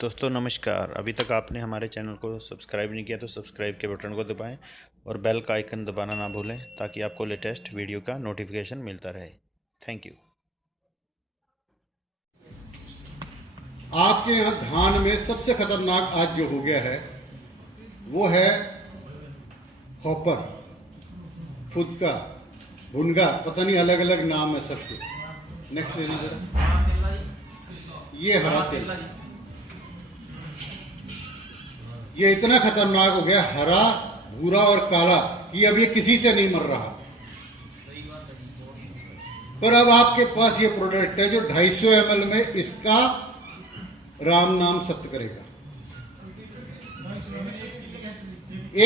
दोस्तों नमस्कार। अभी तक आपने हमारे चैनल को सब्सक्राइब नहीं किया तो सब्सक्राइब के बटन को दबाएं और बेल का आइकन दबाना ना भूलें ताकि आपको लेटेस्ट वीडियो का नोटिफिकेशन मिलता रहे। Thank you. आपके यहाँ धान में सबसे खतरनाक आज जो हो गया है वो है हॉपर, फुदका, भुनगा, पता नहीं अलग अलग नाम है सबके। नेक्स्ट लेना जरा। ये हरा तेल, ये इतना खतरनाक हो गया, हरा, भूरा और काला, कि अब ये किसी से नहीं मर रहा। पर अब आपके पास ये प्रोडक्ट है जो 250 ml में इसका राम नाम सत्य करेगा।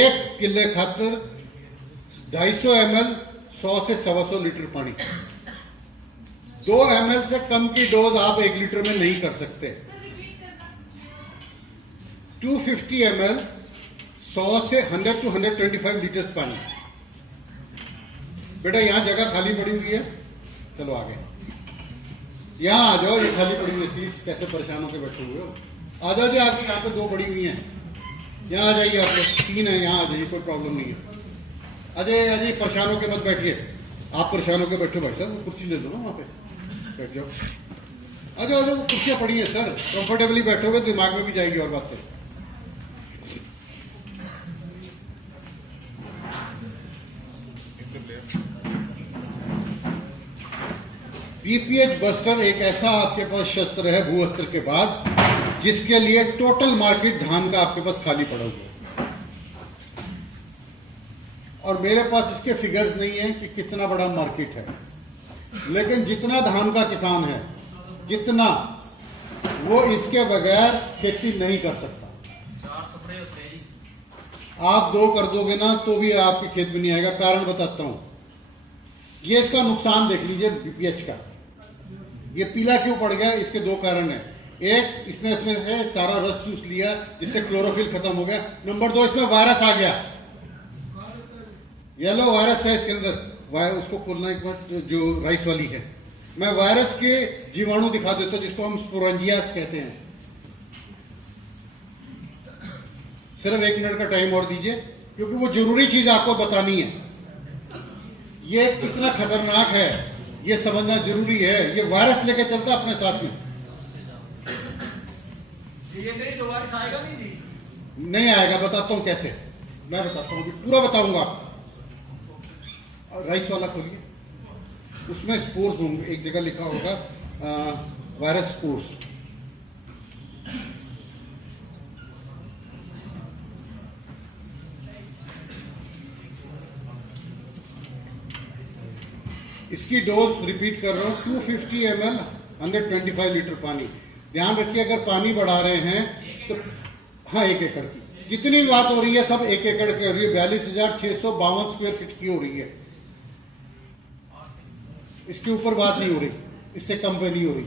एक किले खातिर 250 ml 100 से 125 लीटर पानी। 2 ml से कम की डोज आप 1 लीटर में नहीं कर सकते। 250 ml 100 से 100 to 125 लीटर पानी। बेटा यहां जगह खाली पड़ी हुई है, चलो आगे यहां आ जाओ। ये खाली पड़ी हुई सीट्स, कैसे परेशान होकर बैठे हुए हो। आ जाओ जी, आपकी यहाँ पे 2 पड़ी हुई हैं, यहाँ आ जाइए। आप लोग 3 है, यहाँ आ जाइए, कोई प्रॉब्लम नहीं है। अजय अजय परेशान होकर मत बैठिए। आप परेशान होकर बैठो भाई साहब, कुर्सी ले लो ना, वहां पे बैठ जाओ। आ जाओ, वो कुर्सियां पड़ी हैं सर, कंफर्टेबली बैठोगे, दिमाग में भी जाएगी और बात तो। बीपीएच बस्टर एक ऐसा आपके पास शस्त्र है भू अस्त्र के बाद, जिसके लिए टोटल मार्केट धान का आपके पास खाली पड़ा हुआ है। और मेरे पास इसके फिगर्स नहीं है कि कितना बड़ा मार्केट है, लेकिन जितना धान का किसान है, जितना वो इसके बगैर खेती नहीं कर सकता। आप 2 कर दोगे ना तो भी आपके खेत में नहीं आएगा। कारण बताता हूं। ये इसका नुकसान देख लीजिए बीपीएच का। ये पीला क्यों पड़ गया? इसके 2 कारण है। एक, इसने इसमें से सारा रस चूस लिया, जिससे क्लोरोफिल खत्म हो गया। नंबर 2, इसमें वायरस आ गया, येलो वायरस है इसके अंदर। उसको खोलना एक बार, जो राइस वाली है। मैं वायरस के जीवाणु दिखा देता हूं, जिसको हम स्पोरेंजियास कहते हैं। सिर्फ 1 मिनट का टाइम और दीजिए, क्योंकि वो जरूरी चीज आपको बतानी है। ये कितना खतरनाक है ये समझना जरूरी है। ये वायरस लेके चलता अपने साथ में। ये तो वायरस आएगा नहीं जी? नहीं आएगा, बताता हूं कैसे। मैं बताता हूं, पूरा बताऊंगा। राइस वाला खोलिए, उसमें स्पोर्स होंगे। एक जगह लिखा होगा वायरस स्पोर्स। इसकी डोज रिपीट कर रहा हूं, 250 ml 125 लीटर पानी। ध्यान रखिए, अगर पानी बढ़ा रहे हैं तो हाँ 1 एकड़ की जितनी बात हो रही है सब 1 एकड़ की हो रही है। 42,652 स्क्वायर फीट की हो रही है। इसके ऊपर बात नहीं हो रही, इससे कम पे नहीं हो रही।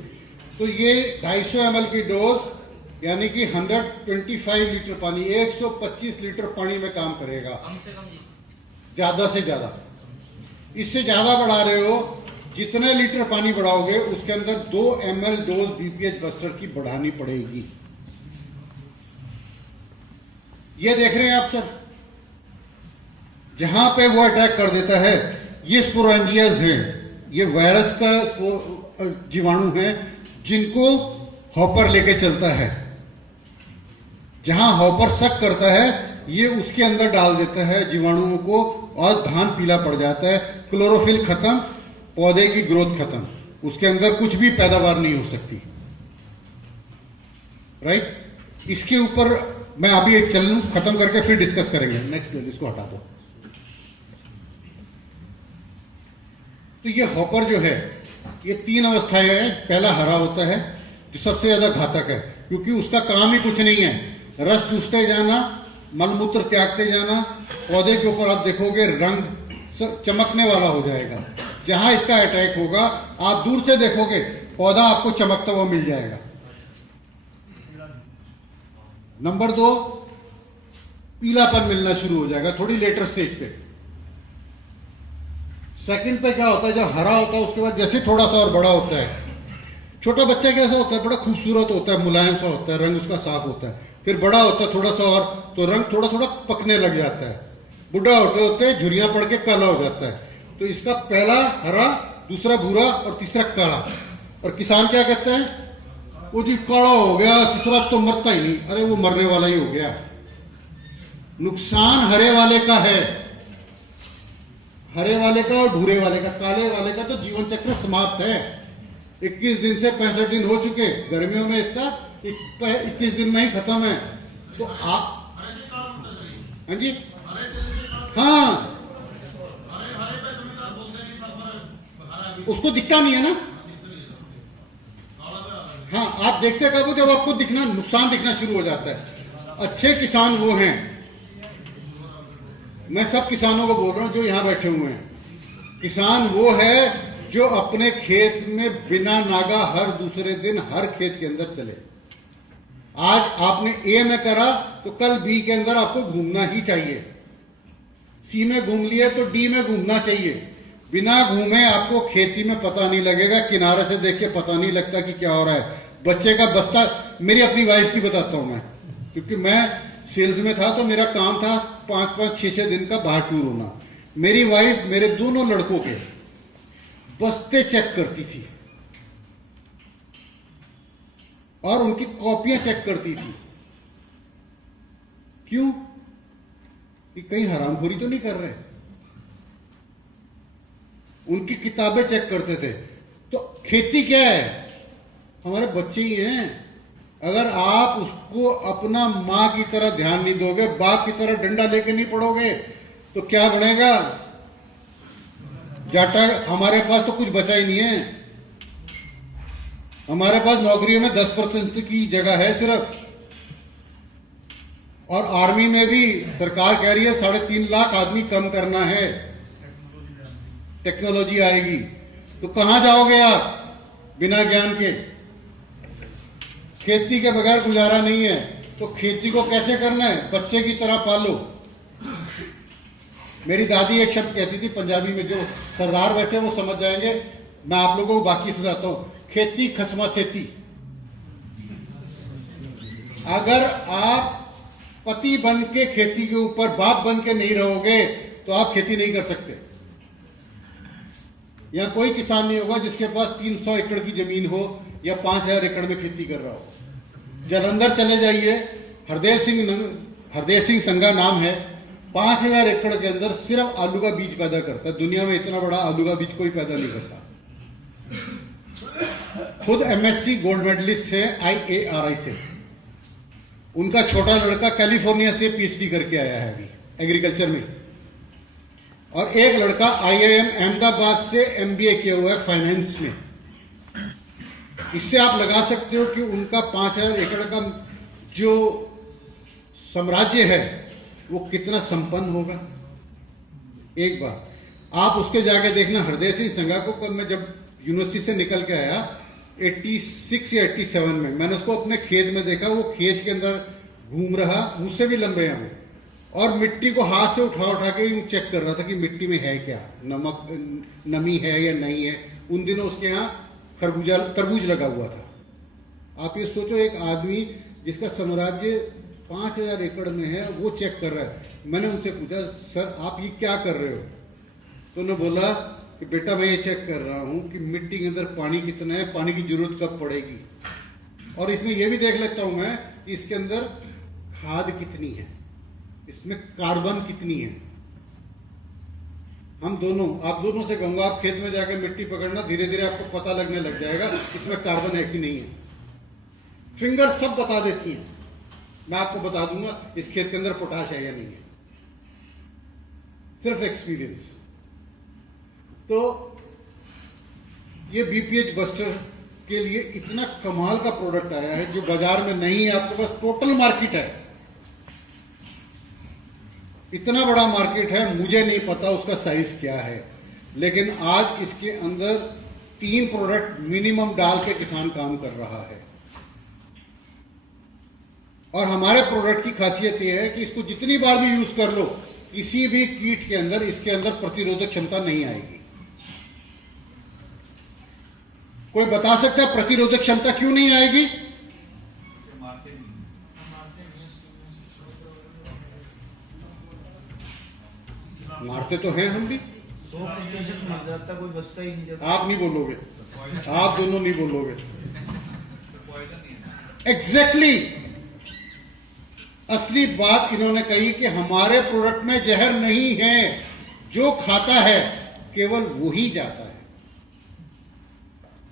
तो ये 250 ml की डोज यानी कि 125 लीटर पानी, 125 लीटर पानी में काम करेगा। कम से कम जी, ज्यादा से ज्यादा। इससे ज्यादा बढ़ा रहे हो, जितने लीटर पानी बढ़ाओगे उसके अंदर 2 ml डोज बीपीएच बस्टर की बढ़ानी पड़ेगी। ये देख रहे हैं आप सब, जहां पे वो अटैक कर देता है, ये स्पोरेंजियास हैं। ये वायरस का जीवाणु है, जिनको हॉपर लेके चलता है। जहां हॉपर सक करता है, ये उसके अंदर डाल देता है जीवाणुओं को, और धान पीला पड़ जाता है। क्लोरोफिल खत्म, पौधे की ग्रोथ खत्म, उसके अंदर कुछ भी पैदावार नहीं हो सकती। राइट? इसके ऊपर मैं अभी एक चलूं, खत्म करके फिर डिस्कस करेंगे। नेक्स्ट, इसको हटा दो। तो ये हॉपर जो है, ये 3 अवस्थाएं हैं। पहला हरा होता है, जो सबसे ज्यादा घातक है, क्योंकि उसका काम ही कुछ नहीं है। रस चूसते जाना, मलमूत्र त्यागते जाना। पौधे के ऊपर आप देखोगे रंग चमकने वाला हो जाएगा। जहां इसका अटैक होगा, आप दूर से देखोगे पौधा आपको चमकता हुआ मिल जाएगा। नंबर 2, पीलापन मिलना शुरू हो जाएगा थोड़ी लेटर स्टेज पे। सेकंड पे क्या होता है, जब हरा होता है उसके बाद जैसे थोड़ा सा और बड़ा होता है, छोटा बच्चा कैसा होता है, बड़ा खूबसूरत होता है, मुलायम सा होता है, रंग उसका साफ होता है। फिर बड़ा होता है थोड़ा सा और, तो रंग थोड़ा थोड़ा पकने लग जाता है। बुढ़ा होते होते झुर्रियां पड़ के काला हो जाता है। तो इसका पहला हरा, दूसरा भूरा और तीसरा काला। और किसान क्या कहते हैं, वो जी काला हो गया ससुरा तो मरता ही नहीं। अरे वो मरने वाला ही हो गया। नुकसान हरे वाले का है, हरे वाले का और भूरे वाले का। काले वाले का तो जीवन चक्र समाप्त है। 21 दिन से 65 दिन हो चुके, गर्मियों में इसका 21 दिन में ही खत्म है। तो आप, हाँ जी, हाँ, उसको दिखता नहीं है ना। हाँ, आप देखते कब हो, जब आपको दिखना, नुकसान दिखना शुरू हो जाता है। अच्छे किसान वो हैं, मैं सब किसानों को बोल रहा हूं जो यहां बैठे हुए हैं। किसान वो है जो अपने खेत में बिना नागा हर दूसरे दिन हर खेत के अंदर चले। आज आपने ए में करा तो कल बी के अंदर आपको घूमना ही चाहिए। सी में घूम लिए तो डी में घूमना चाहिए। बिना घूमे आपको खेती में पता नहीं लगेगा, किनारे से देख के पता नहीं लगता कि क्या हो रहा है। बच्चे का बस्ता, मेरी अपनी वाइफ की बताता हूं मैं, क्योंकि मैं सेल्स में था तो मेरा काम था 5-5, 6-6 दिन का बाहर टूर होना। मेरी वाइफ मेरे दोनों लड़कों के बस्ते चेक करती थी और उनकी कॉपियां चेक करती थी। क्यों? कि कहीं हरामखोरी तो नहीं कर रहे। उनकी किताबें चेक करते थे। तो खेती क्या है? हमारे बच्चे ही हैं। अगर आप उसको अपना मां की तरह ध्यान नहीं दोगे, बाप की तरह डंडा लेके नहीं पढ़ोगे, तो क्या बनेगा? जाटा, हमारे पास तो कुछ बचा ही नहीं है। हमारे पास नौकरियों में 10% की जगह है सिर्फ। और आर्मी में भी सरकार कह रही है 3.5 लाख आदमी कम करना है, टेक्नोलॉजी आएगी। तो कहां जाओगे आप बिना ज्ञान के? खेती के बगैर गुजारा नहीं है। तो खेती को कैसे करना है? बच्चे की तरह पालो। मेरी दादी एक शब्द कहती थी पंजाबी में, जो सरदार बैठे वो समझ जाएंगे, मैं आप लोगों को बाकी सुनाता हूं। खेती खसमा सेती। अगर आप पति बन के खेती के ऊपर बाप बन के नहीं रहोगे तो आप खेती नहीं कर सकते। यहां कोई किसान नहीं होगा जिसके पास 300 एकड़ की जमीन हो या 5000 एकड़ में खेती कर रहा हो। जालंधर चले जाइए, हरदेव सिंह संघा नाम है, 5000 एकड़ के अंदर सिर्फ आलू का बीज पैदा करता है। दुनिया में इतना बड़ा आलू का बीज कोई पैदा नहीं करता। खुद MSc गोल्ड मेडलिस्ट है IARI से। उनका छोटा लड़का कैलिफोर्निया से PhD करके आया है अभी एग्रीकल्चर में। और एक लड़का IIM अहमदाबाद से MBA किया हुआ है फाइनेंस में। इससे आप लगा सकते हो कि उनका 5000 एकड़ का जो साम्राज्य है वो कितना संपन्न होगा। एक बार आप उसके जाके देखना, हरदेव सिंह संघा को मैं जब यूनिवर्सिटी से निकल के आया 86 या 87 में, मैंने उसको अपने खेत में देखा। वो खेत के अंदर घूम रहा, मुझसे भी लंबे हैं वो, और मिट्टी को हाथ से उठा उठा के चेक कर रहा था कि मिट्टी में है क्या, नमक, नमी है या नहीं है। उन दिनों उसके यहाँ तरबूज लगा हुआ था। आप ये सोचो, एक आदमी जिसका साम्राज्य 5000 एकड़ में है वो चेक कर रहा है। मैंने उनसे पूछा, सर आप ये क्या कर रहे हो? तो उन्होंने बोला कि बेटा मैं ये चेक कर रहा हूं कि मिट्टी के अंदर पानी कितना है, पानी की जरूरत कब पड़ेगी, और इसमें यह भी देख लेता हूं मैं कि इसके अंदर खाद कितनी है, इसमें कार्बन कितनी है। हम दोनों, आप दोनों से कहूंगा, आप खेत में जाकर मिट्टी पकड़ना, धीरे धीरे आपको पता लगने लग जाएगा इसमें कार्बन है कि नहीं है। फिंगर सब बता देती हैं। मैं आपको बता दूंगा इस खेत के अंदर पोटाश है या नहीं है, सिर्फ एक्सपीरियंस। तो ये BPH बस्टर के लिए इतना कमाल का प्रोडक्ट आया है जो बाजार में नहीं है। आपके पास टोटल मार्केट है, इतना बड़ा मार्केट है, मुझे नहीं पता उसका साइज क्या है, लेकिन आज इसके अंदर 3 प्रोडक्ट मिनिमम डाल के किसान काम कर रहा है। और हमारे प्रोडक्ट की खासियत यह है कि इसको जितनी बार भी यूज कर लो, किसी भी कीट के अंदर इसके अंदर प्रतिरोधक क्षमता नहीं आएगी। कोई बता सकता है प्रतिरोधक क्षमता क्यों नहीं आएगी? मारते तो हैं हम भी। 100% मर जाता, कोई बचता ही नहीं जब। आप नहीं बोलोगे, आप दोनों नहीं बोलोगे। एग्जैक्टली असली बात इन्होंने कही कि हमारे प्रोडक्ट में जहर नहीं है, जो खाता है केवल वो ही जाता है।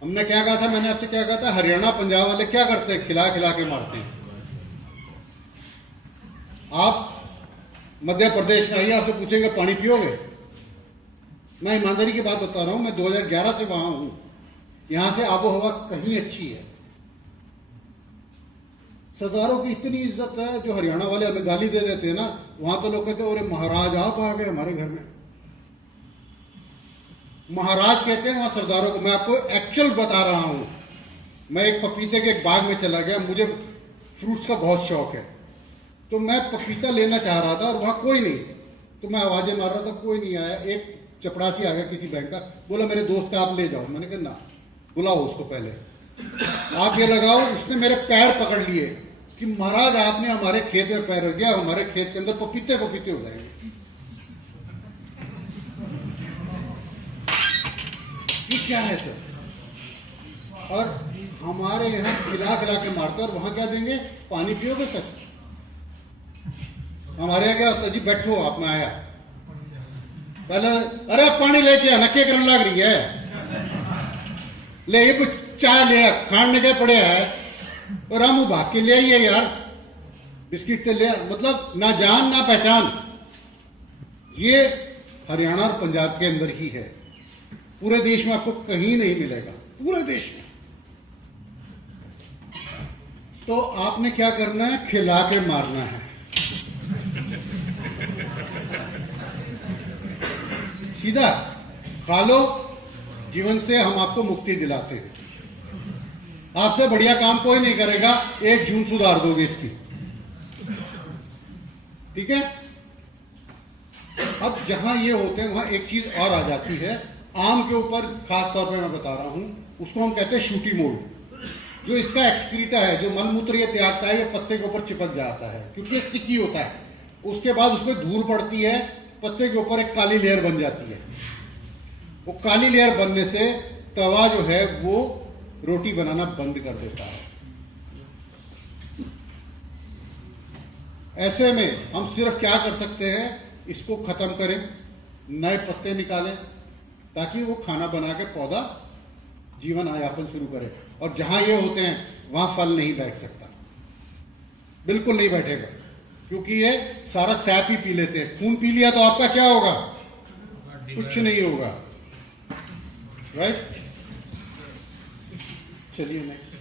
हमने क्या कहा था, मैंने आपसे क्या कहा था, हरियाणा पंजाब वाले क्या करते हैं, खिला खिला के मारते हैं। आप मध्य प्रदेश में आइए, आपसे पूछेंगे पानी पियोगे? मैं ईमानदारी की बात बता रहा हूं, मैं 2011 से वहां हूं, यहां से आबो हवा कहीं अच्छी है। सरदारों की इतनी इज्जत है, जो हरियाणा वाले हमें गाली दे देते हैं ना, वहां तो लोग कहते हैं अरे महाराज आप आ गए हमारे घर में। महाराज कहते हैं वहां सरदारों को। मैं आपको एक्चुअल बता रहा हूं। मैं एक पपीते के एक बाग में चला गया, मुझे फ्रूट्स का बहुत शौक है, तो मैं पपीता लेना चाह रहा था और वहां कोई नहीं, तो मैं आवाजें मार रहा था, कोई नहीं आया। एक चपरासी आ गया किसी बैंक का, बोला मेरे दोस्त का आप ले जाओ। मैंने कहा ना, बुलाओ उसको पहले, आप ये लगाओ। उसने मेरे पैर पकड़ लिए कि महाराज आपने हमारे खेत में पैर रख दिया, हमारे खेत के अंदर पपीते पपीते हो जाएंगे। ये क्या है सर? और हमारे यहाँ खिला खिला के मारते, और वहां क्या देंगे, पानी पियोगे सर? हमारे यहाँ क्या होता है जी, बैठो आप, में आया पहले, अरे पानी लेके आना, क्या करने लग रही है, ले ये कुछ चाय ले खाने के पड़े है, और हम भाग के ले आइए यार, बिस्किट के ले, मतलब ना जान ना पहचान। ये हरियाणा और पंजाब के अंदर ही है, पूरे देश में आपको कहीं नहीं मिलेगा, पूरे देश में। तो आपने क्या करना है, खिला के मारना है। सीधा खा लो, जीवन से हम आपको मुक्ति दिलाते हैं। आपसे बढ़िया काम कोई नहीं करेगा, 1 जून सुधार दोगे इसकी, ठीक है। अब जहां ये होते हैं वहां एक चीज और आ जाती है, आम के ऊपर खास तौर पे मैं बता रहा हूं, उसको हम कहते हैं शूटी मोल्ड। जो इसका एक्सक्रीटा है, जो मलमूत्र ये त्यागता है, ये पत्ते के ऊपर चिपक जाता है क्योंकि स्टिकी होता है। उसके बाद उसमें धूल पड़ती है, पत्ते के ऊपर एक काली लेयर बन जाती है। वो काली लेयर बनने से तवा जो है वो रोटी बनाना बंद कर देता है। ऐसे में हम सिर्फ क्या कर सकते हैं, इसको खत्म करें, नए पत्ते निकालें, ताकि वो खाना बना के पौधा जीवन यापन शुरू करे। और जहां ये होते हैं वहां फल नहीं बैठ सकता, बिल्कुल नहीं बैठेगा, क्योंकि ये सारा सैप ही पी लेते हैं। खून पी लिया तो आपका क्या होगा, कुछ नहीं होगा, राइट। चलिए नेक्स्ट।